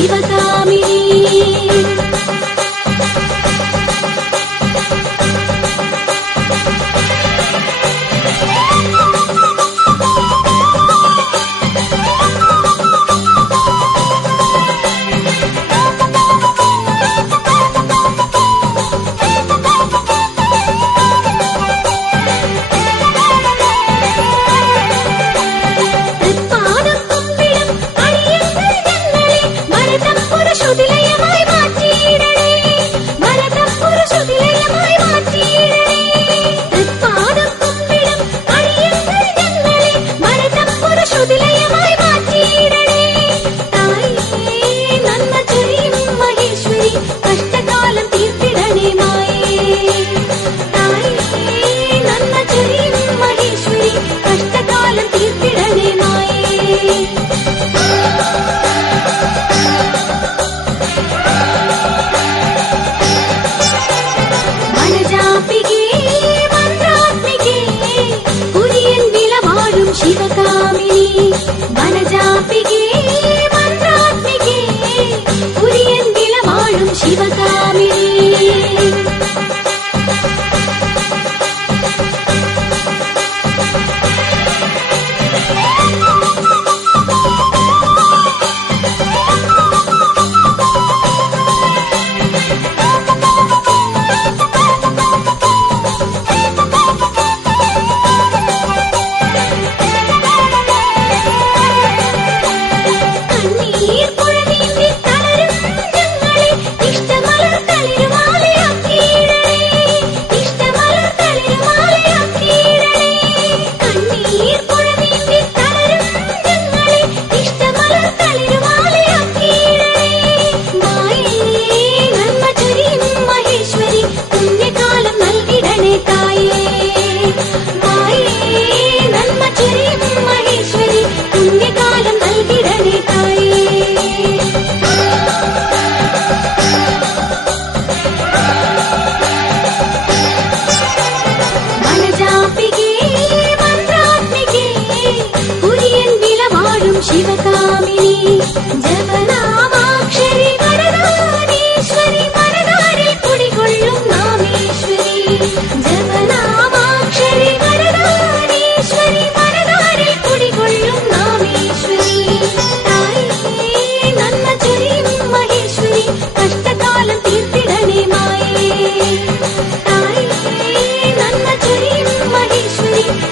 ശിവകാമിനി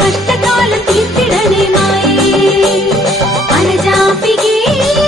കഷ്ടകാലം തീർത്തിടണേ മായേ വനജാപികേ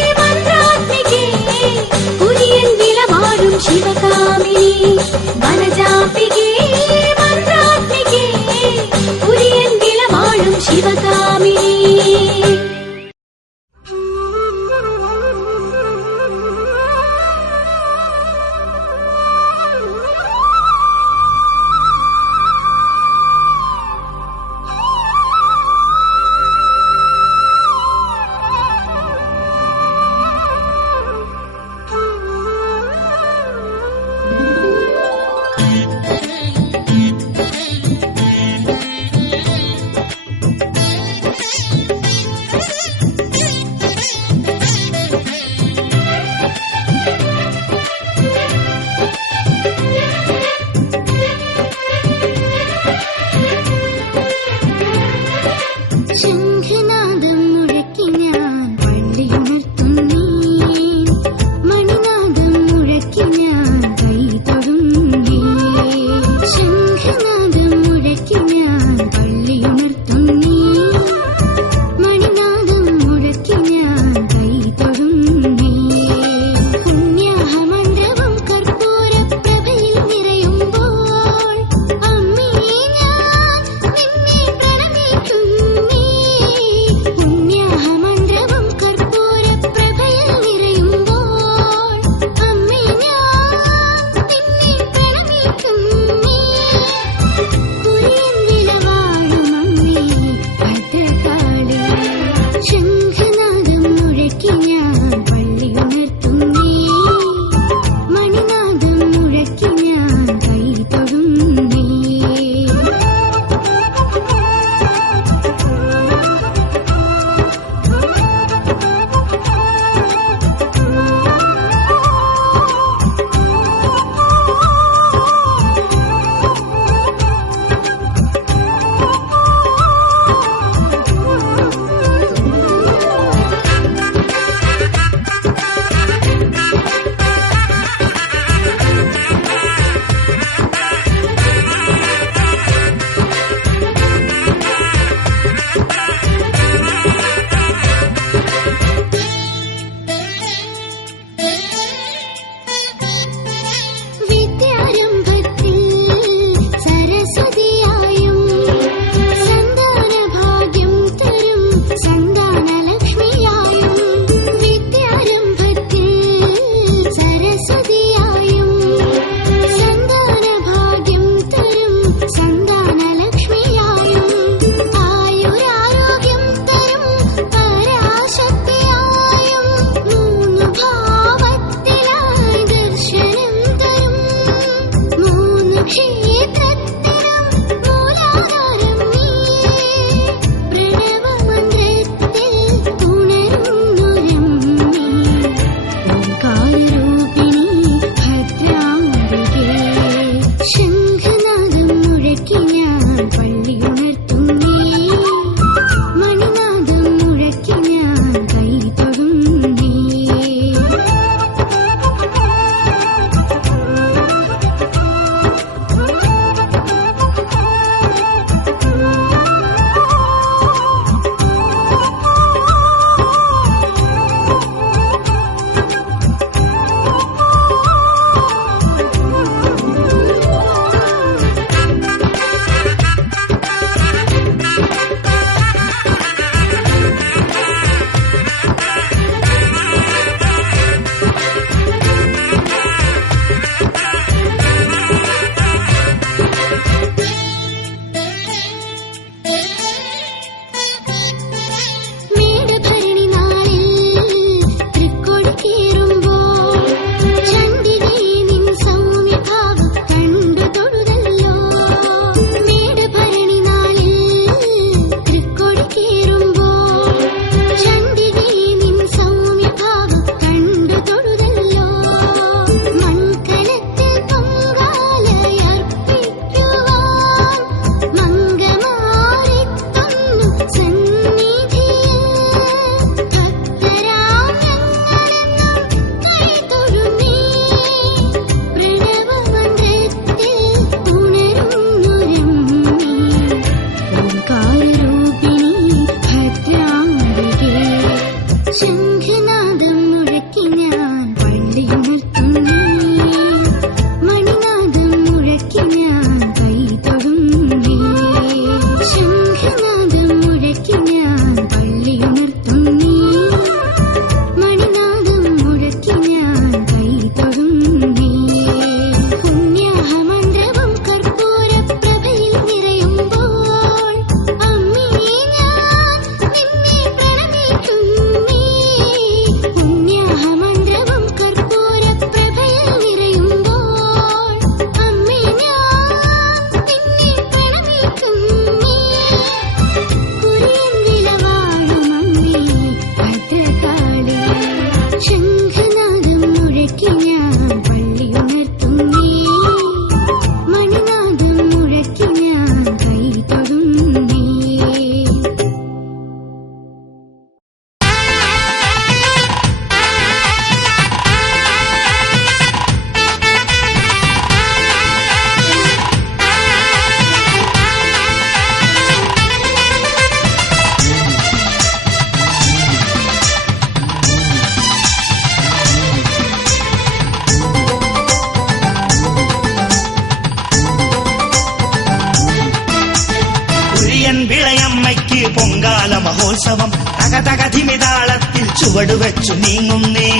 പൊങ്കാല മഹോത്സവം തകതകധിമിതാളത്തിൽ ചുവടുവെച്ചു നീങ്ങുന്നേ.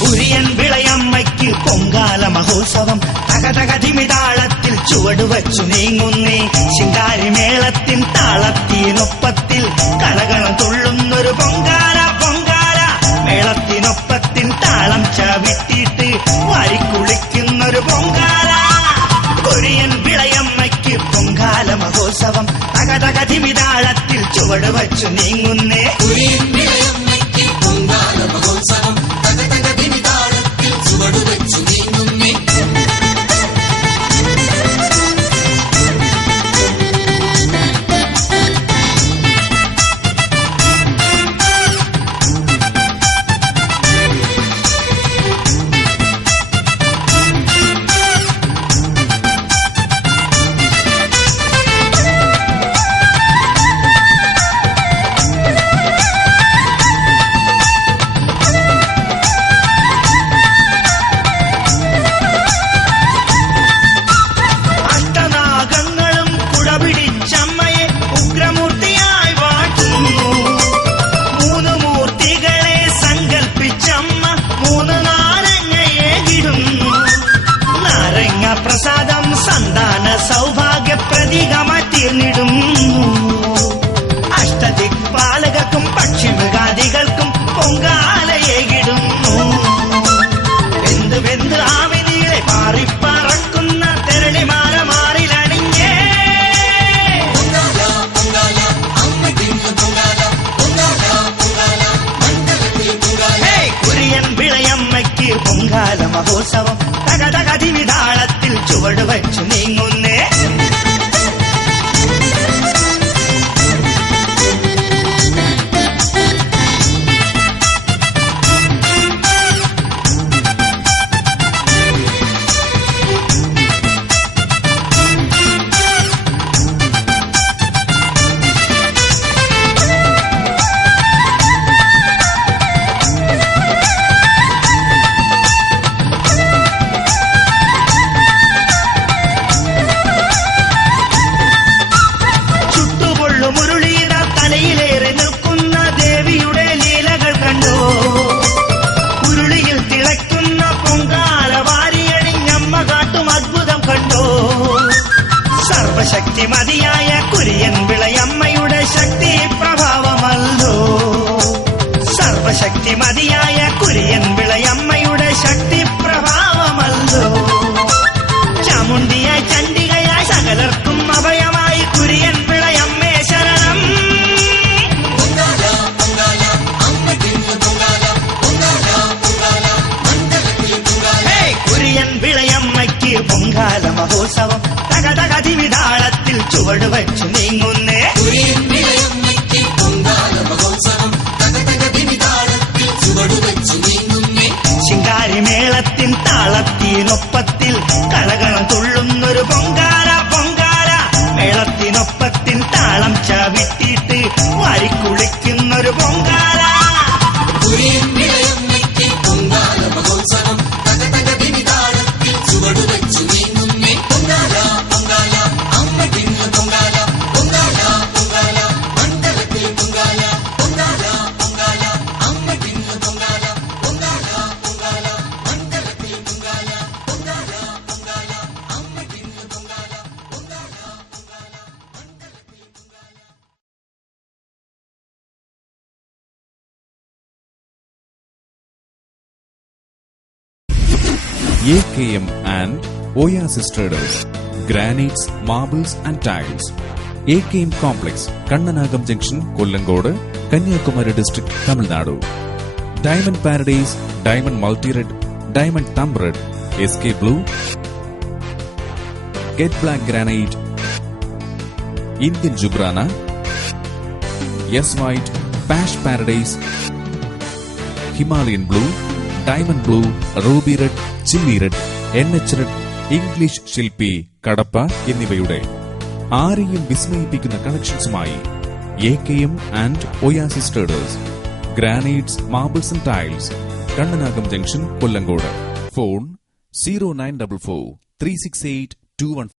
കുര്യൻ വിളയമ്മയ്ക്ക് പൊങ്കാല മഹോത്സവം തകതകധിമിതാളത്തിൽ ചുവടുവെച്ചു നീങ്ങുന്നേ. ശിങ്കാരിമേളത്തിൻ താളത്തിനൊപ്പത്തിൽ കളകളം തുള്ളുന്നൊരു പൊങ്കാല പൊങ്കാല. മേളത്തിനൊപ്പത്തിൻ താളം ചവിട്ടിയിട്ട് വാരിക്കുളിക്കുന്നൊരു പൊങ്കാല. കുര്യൻ വിളയമ്മയ്ക്ക് പൊങ്കാല മഹോത്സവം തകതകധിമിതാളത്തിൽ ചുവടുവച്ചു നീങ്ങുന്നേ. കുര്യൻ വിളയമ്മയ്ക്ക് പൊങ്കാല മഹോത്സവം തകതകധിമിതാളത്തിൽ ചുവടുവച്ചു നീങ്ങുന്നേ. പ്രസാദം സന്താന സൗഭാഗ്യ പ്രതീകമായി തീർന്നിടുന്നു. അഷ്ടദിക്പാലകർക്കും പക്ഷിമൃഗാദികൾക്കും പൊങ്കാലയേകിടുന്നു. വെന്ത് വെന്ത് ആവിനീളെ പാറിപ്പറക്കുന്ന തെരളിമാല മാറിലണിഞ്ഞേ. കുര്യൻ വിളയമ്മയ്ക്ക് പൊങ്കാല മഹോത്സവം തകതകധിമിതാളത്തിൽ ചുവടുവച്ചു നീങ്ങുന്നേ. ശക്തിമതിയായ കുര്യൻ വിളയമ്മയുടെ ശക്തി പ്രഭാവമല്ലോ. സർവശക്തിമതിയായ കുര്യൻ വിളയമ്മയുടെ ശക്തി പ്രഭാവമല്ലോ. ചാമുണ്ടിയായി ചണ്ഡികയായി സകലർക്കും അഭയമായി കുര്യൻ വിളയമ്മേ ശരണം. കുര്യൻ വിളയമ്മയ്ക്ക് പൊങ്കാല മഹോത്സവം തകതകധിമിതാളത്തിൽ ചുവടുവച്ചു നീങ്ങുന്നേ. കുര്യൻ വിളയമ്മയ്ക്ക് പൊങ്കാല മഹോത്സവം തകതകധിമിതാളത്തിൽ ചുവടുവച്ചു നീങ്ങുന്നേ. ശിങ്കാരിമേളത്തിൻ താളത്തിനൊപ്പത്തിൽ കളകളം തുള്ളുന്നൊരു പൊങ്കാല പൊങ്കാല. മേളത്തിനൊപ്പത്തിൻ താളം ചവിട്ടിയിട്ട് വാരിക്കുളിക്കുന്നൊരു പൊങ്കാല. കുര്യൻ വിളയമ്മയ്ക്ക് പൊങ്കാല മഹോത്സവം തകതകധിമിതാളത്തിൽ ചുവടുവച്ചു നീങ്ങുന്നേ. പൊങ്കാല പൊങ്കാല അമ്മ തിന്നു പൊങ്കാല. പൊങ്കാല പൊങ്കാല മണ്ഡലത്തിൽ പൊങ്കാല. പൊങ്കാല പൊങ്കാല അമ്മ തിന്നു പൊങ്കാല. പൊങ്കാല പൊങ്കാല മണ്ഡലത്തിൽ പൊങ്കാല. പൊങ്കാല പൊങ്കാല അമ്മ തിന്നു പൊങ്കാല. പൊങ്കാല പൊങ്കാല മണ്ഡലത്തിൽ Pongala. AKM and Oasis Traders, Granites, Marbles and Tiles. AKM Complex, Kannanagam Junction, Kollangode, Kanyakumari District, Tamil Nadu. Diamond paradise, diamond multi red, diamond thumb red, S K blue, jet black granite, Indian Juparana, yes white, posh paradise, Himalayan blue, diamond blue, ruby red, chilli red, NH red, English ശില്പി, കടപ്പ എന്നിവയുടെ ആരെയും വിസ്മയിപ്പിക്കുന്ന കളക്ഷൻസുമായി AKM and oasis traders, granites, marbles and tiles, Kannanakam junction, Kollankode. Phone 0944 368 215.